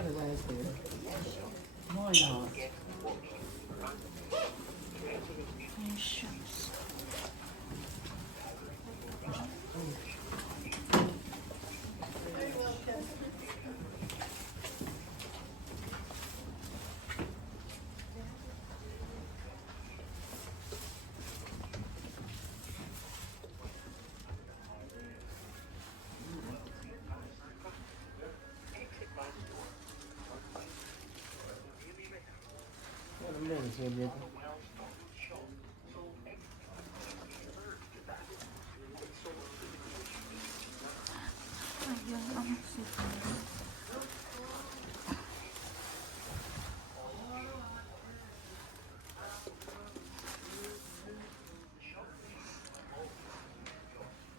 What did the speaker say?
started last year. Why not? Oh, shucks. What a minute, Jimmy.